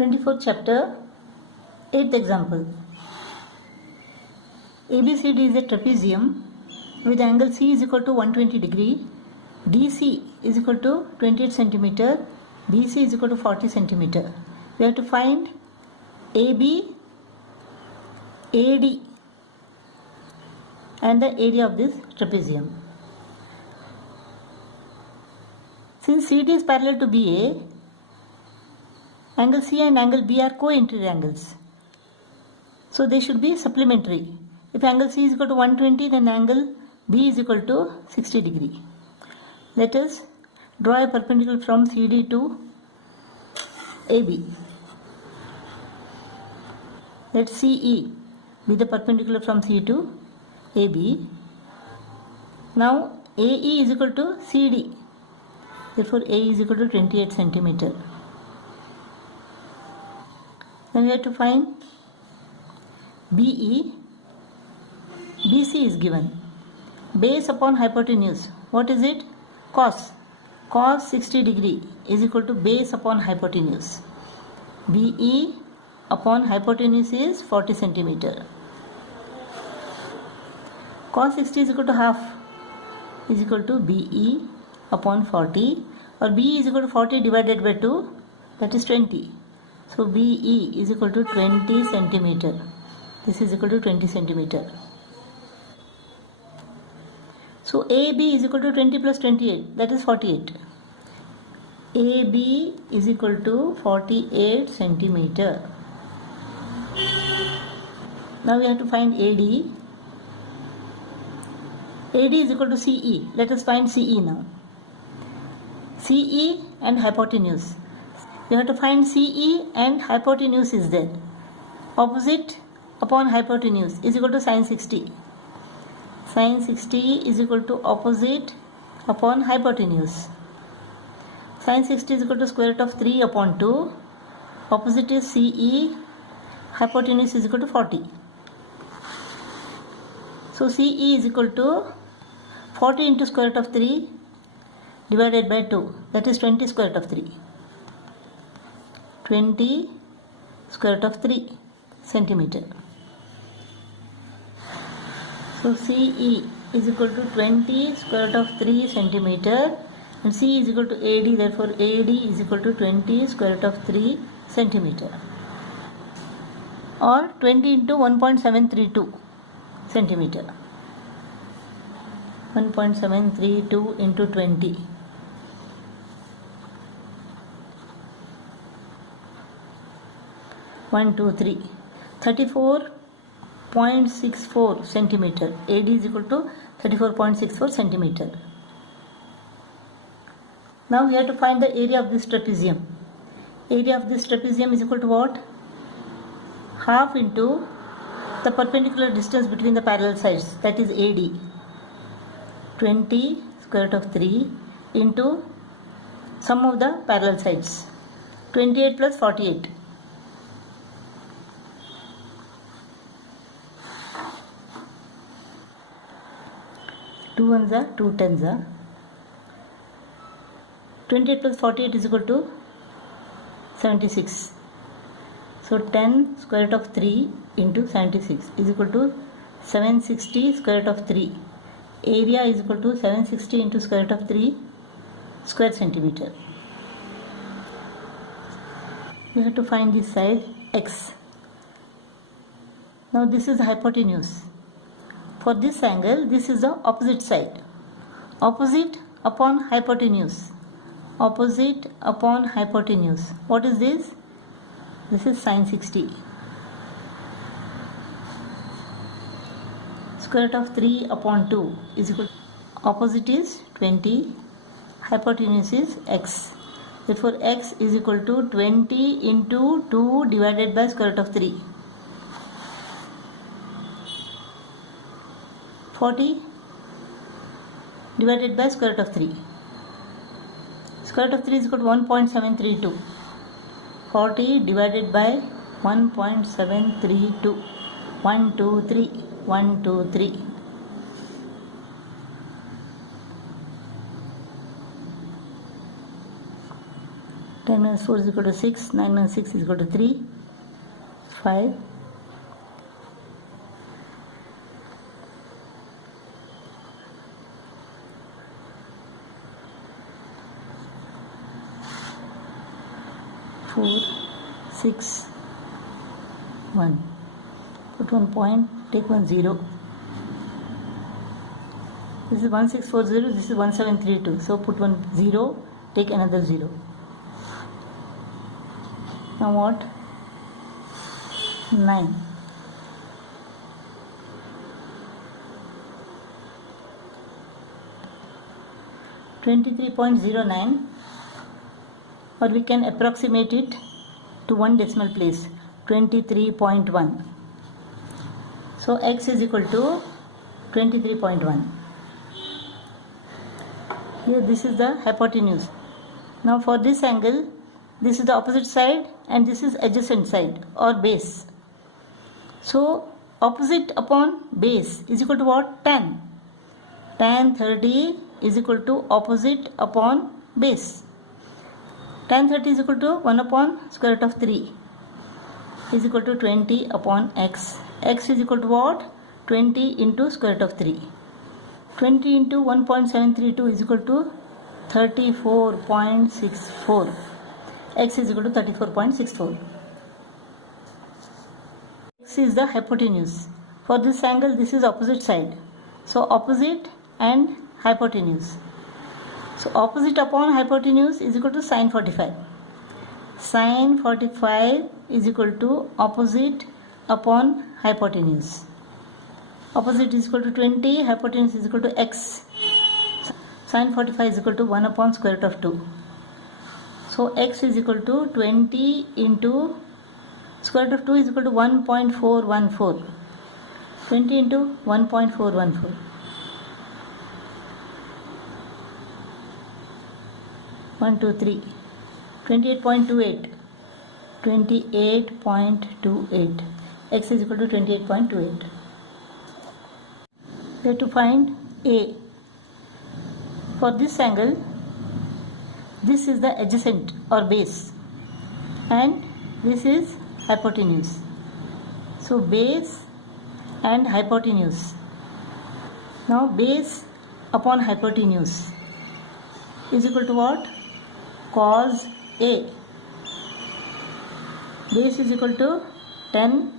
24th chapter, 8th example. ABCD is a trapezium with angle C is equal to 120 degree, DC is equal to 28 centimeter, BC is equal to 40 centimeter. We have to find AB, AD and the area of this trapezium. Since CD is parallel to BA, angle C and angle B are co-interior angles. So they should be supplementary. If angle C is equal to 120, then angle B is equal to 60 degree. Let us draw a perpendicular from CD to AB. Let CE be the perpendicular from C to AB. Now AE is equal to CD. Therefore A is equal to 28 centimeter. Then we have to find BE. BC is given. Base upon hypotenuse. What is it? Cos. Cos 60 degree is equal to base upon hypotenuse. BE upon hypotenuse is 40 centimeter. Cos 60 is equal to half is equal to BE upon 40, or BE is equal to 40 divided by 2, that is 20. So BE is equal to 20 centimeter. This is equal to 20 centimeter. So AB is equal to 20 plus 28, that is 48. AB is equal to 48 centimeter. Now we have to find AD. AD is equal to CE. Let us find CE now. CE and hypotenuse. We have to find CE and hypotenuse is there. Opposite upon hypotenuse is equal to sin 60. Sin 60 is equal to opposite upon hypotenuse. Sin 60 is equal to square root of 3 upon 2. Opposite is CE. Hypotenuse is equal to 40. So CE is equal to 40 into square root of 3 divided by 2. That is 20 square root of 3. 20 square root of 3 centimeter. So CE is equal to 20 square root of 3 centimeter and C is equal to AD, therefore AD is equal to 20 square root of 3 centimeter or 20 into 1.732 centimeter. 1.732 into 20. 1, 2, 3. 34.64 centimeter. AD is equal to 34.64 centimeter. Now we have to find the area of this trapezium. Area of this trapezium is equal to what? Half into the perpendicular distance between the parallel sides, that is AD. 20 square root of 3 into sum of the parallel sides. 28 plus 48. 2 ones are 2 tens are. 28 plus 48 is equal to 76. So 10 square root of 3 into 76 is equal to 760 square root of 3. Area is equal to 760 into square root of 3 square centimeter. We have to find this side x. Now this is the hypotenuse. For this angle, this is the opposite side. Opposite upon hypotenuse. Opposite upon hypotenuse. What is this? This is sin 60. Square root of 3 upon 2 is equal to, opposite is 20, hypotenuse is x. Therefore x is equal to 20 into 2 divided by square root of 3. 40 divided by square root of 3. Square root of 3 is equal to 1.732. 40 divided by 1.732. 1, 2, 3. 1, 2, 3. 10 10 minus 4 is equal to 6, 9 minus 6 is equal to 3, 5. Four, 6, 1. Put one point, take one 0. This is 1640, this is 1732. So put one 0, take another 0. Now what? 9. .09, or we can approximate it to one decimal place, 23.1. So x is equal to 23.1. Here this is the hypotenuse. Now for this angle, this is the opposite side and this is adjacent side or base. So opposite upon base is equal to what? Tan. Tan 30 is equal to opposite upon base. Tan 30 is equal to 1 upon square root of 3 is equal to 20 upon x. X is equal to what? 20 into square root of 3. 20 into 1.732 is equal to 34.64. X is equal to 34.64. X is the hypotenuse. For this angle, this is opposite side. So opposite and hypotenuse. So opposite upon hypotenuse is equal to sine 45. Sine 45 is equal to opposite upon hypotenuse. Opposite is equal to 20, hypotenuse is equal to x. Sine 45 is equal to 1 upon square root of 2. So x is equal to 20 into square root of 2 is equal to 1.414. 20 into 1.414. 1, 2, 3. 28.28. 28.28. X is equal to 28.28. We have to find A. For this angle, this is the adjacent or base and this is hypotenuse. So base and hypotenuse. Now base upon hypotenuse is equal to what? Cos A. Base is equal to 10,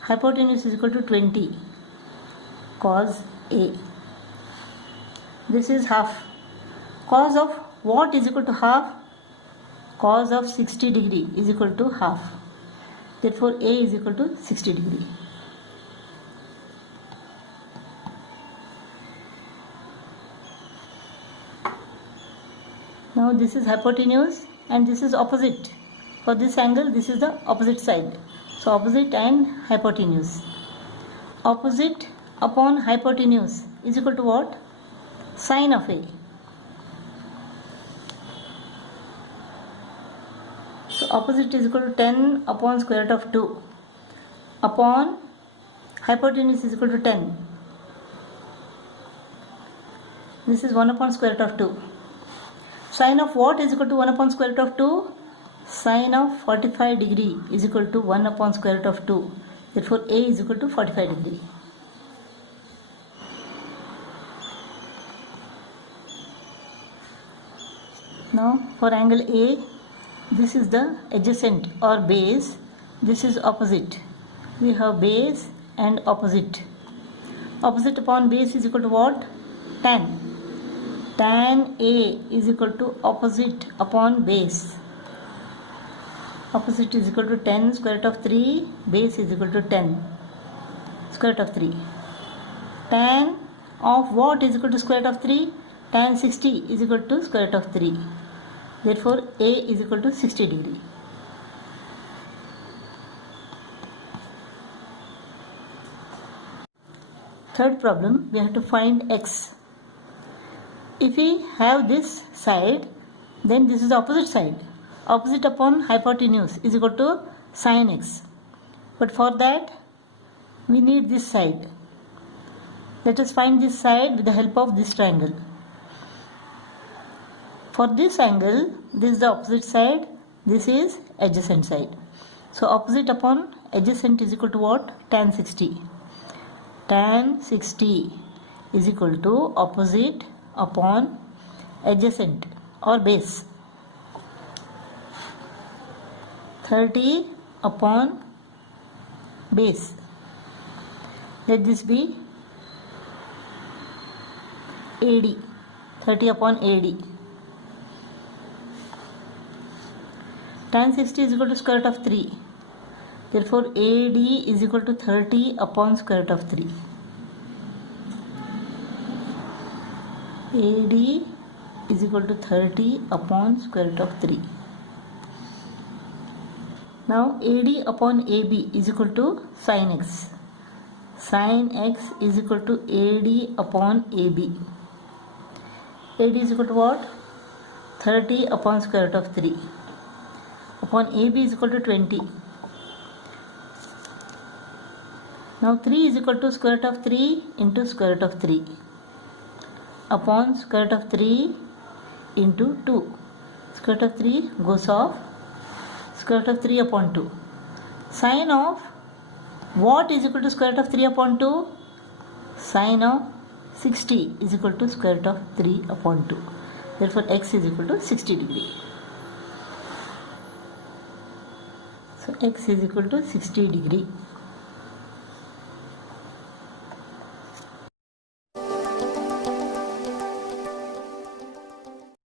hypotenuse is equal to 20. Cos A. This is half. Cos of what is equal to half? Cos of 60 degree is equal to half. Therefore A is equal to 60 degree. Now this is hypotenuse and this is opposite. For this angle, this is the opposite side. So opposite and hypotenuse. Opposite upon hypotenuse is equal to what? Sine of A. So opposite is equal to 10 upon square root of 2 upon hypotenuse is equal to 10. This is 1 upon square root of 2. Sine of what is equal to 1 upon square root of 2? Sine of 45 degree is equal to 1 upon square root of 2. Therefore A is equal to 45 degree. Now for angle A, this is the adjacent or base, this is opposite. We have base and opposite. Opposite upon base is equal to what? Tan. Tan A is equal to opposite upon base. Opposite is equal to 10 square root of 3, base is equal to 10 square root of 3. Tan of what is equal to square root of 3? Tan 60 is equal to square root of 3. Therefore A is equal to 60 degree. Third problem, we have to find x. If we have this side, then this is the opposite side. Opposite upon hypotenuse is equal to sin x. But for that, we need this side. Let us find this side with the help of this triangle. For this angle, this is the opposite side, This is adjacent side. So opposite upon adjacent is equal to what? Tan 60. Tan 60 is equal to opposite upon adjacent or base. 30 upon base. Let this be AD. 30 upon AD. Tan 60 is equal to square root of 3. Therefore, AD is equal to 30 upon square root of 3. AD is equal to 30 upon square root of 3. Now, AD upon AB is equal to sin x. Sin x is equal to AD upon AB. AD is equal to what? 30 upon square root of 3. Upon AB is equal to 20. Now 3 is equal to square root of 3 into square root of 3 upon square root of 3 into 2. Square root of 3 goes off. Square root of 3 upon 2. Sine of what is equal to square root of 3 upon 2? Sine of 60 is equal to square root of 3 upon 2. Therefore x is equal to 60 degree. So x is equal to 60 degree.